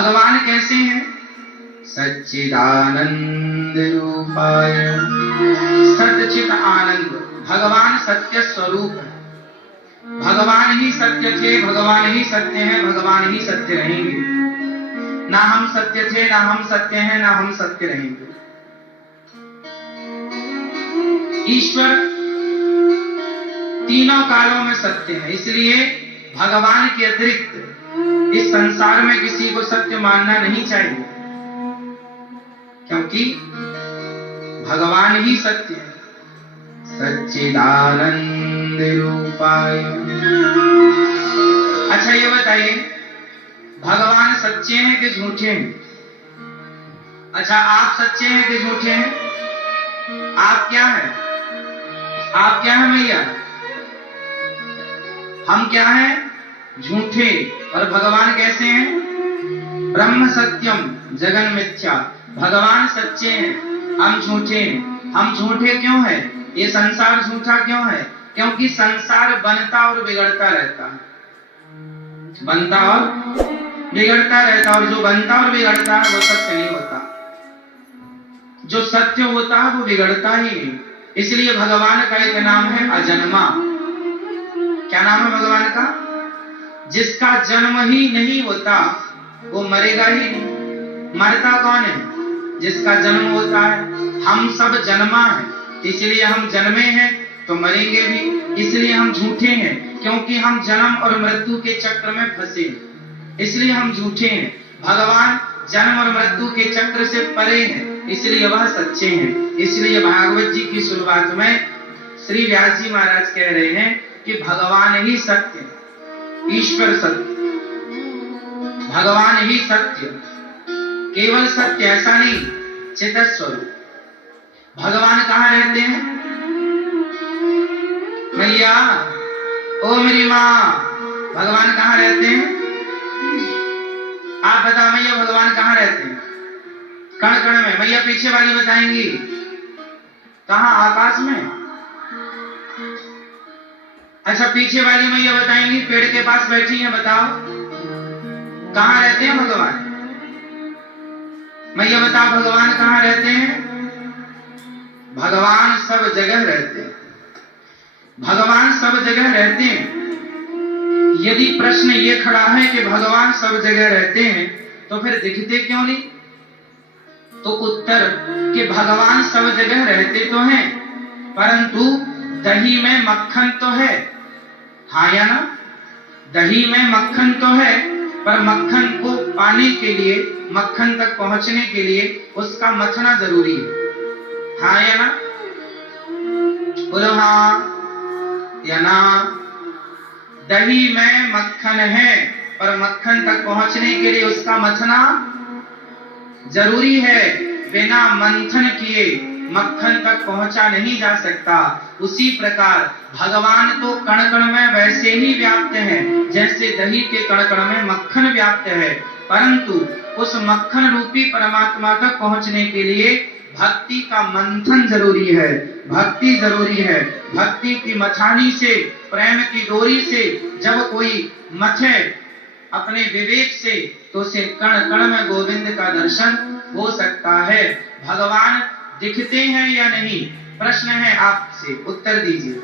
भगवान कैसे हैं? सच्चिदानंद रूपाय। सच्चित आनंद, भगवान सत्य स्वरूप है। भगवान ही सत्य थे, भगवान ही सत्य हैं, भगवान ही सत्य रहेंगे। ना हम सत्य थे, ना हम सत्य हैं, ना हम सत्य रहेंगे। ईश्वर तीनों कालों में सत्य है, इसलिए भगवान के अतिरिक्त इस संसार में किसी को सत्य मानना नहीं चाहिए, क्योंकि भगवान ही सत्य है। सच्चिदानंद रूपाय। अच्छा ये बताइए, भगवान सच्चे हैं कि झूठे हैं? अच्छा आप सच्चे हैं कि झूठे हैं? आप क्या हैं? आप क्या हैं भैया? हम क्या हैं? झूठे। और भगवान कैसे हैं? ब्रह्म सत्यम जगन मिथ्या। भगवान सच्चे हैं, हम झूठे हैं। हम झूठे क्यों हैं? ये संसार झूठा क्यों है? क्योंकि संसार बनता और बिगड़ता रहता है, बनता और बिगड़ता रहता, और जो बनता और बिगड़ता है वो सत्य नहीं होता। जो सत्य होता है वो बिगड़ता ही नहीं। इसलिए भगवान का एक नाम है अजन्मा। क्या नाम है भगवान का? जिसका जन्म ही नहीं होता वो मरेगा ही नहीं। मरता कौन है? जिसका जन्म होता है। हम सब जन्मा है, इसलिए हम जन्मे हैं तो मरेंगे भी। इसलिए हम झूठे हैं, क्योंकि हम जन्म और मृत्यु के चक्र में फंसे, इसलिए हम झूठे हैं। भगवान जन्म और मृत्यु के चक्र से परे हैं, इसलिए वह सच्चे हैं। इसलिए भागवत जी की शुरुआत में श्री व्यास जी महाराज कह रहे हैं कि भगवान ही सत्य, ईश्वर सत्य, भगवान ही सत्य, केवल सत्य ऐसा नहीं, चित स्वरूप। भगवान कहाँ रहते हैं? मैया, ओ मेरी माँ, भगवान कहाँ रहते हैं? आप बताओ मैया, भगवान कहाँ रहते हैं? कण कण में। मैया पीछे वाली बताएंगी कहाँ? आकाश में। अच्छा पीछे वाली मैया बताएंगी, पेड़ के पास बैठी हैं, बताओ कहाँ रहते हैं भगवान? मैया बताओ भगवान कहाँ रहते हैं? भगवान सब जगह रहते हैं, भगवान सब जगह रहते हैं। यदि प्रश्न ये खड़ा है कि भगवान सब जगह रहते हैं तो फिर दिखते क्यों नहीं? तो उत्तर कि भगवान सब जगह रहते तो हैं, परंतु दही में मक्खन तो है, हाँ या ना? दही में मक्खन तो है, पर मक्खन को पाने के लिए, मक्खन तक पहुंचने के लिए उसका मथना जरूरी है, हाँ या ना? बोलो हाँ या ना? दही में मक्खन है, पर मक्खन तक पहुंचने के लिए उसका मथना जरूरी है। बिना मंथन किए मक्खन तक पहुंचा नहीं जा सकता। उसी प्रकार भगवान तो कण कण में वैसे ही व्याप्त है जैसे दही के कण कण में मक्खन व्याप्त है, परंतु उस मक्खन रूपी परमात्मा तक पहुंचने के लिए भक्ति का मंथन जरूरी है, भक्ति जरूरी है। भक्ति की मथानी से, प्रेम की डोरी से जब कोई मथे अपने विवेक से, तो उसे कण कण में गोविंद का दर्शन हो सकता है। भगवान दिखते हैं या नहीं? प्रश्न है आपसे, उत्तर दीजिए।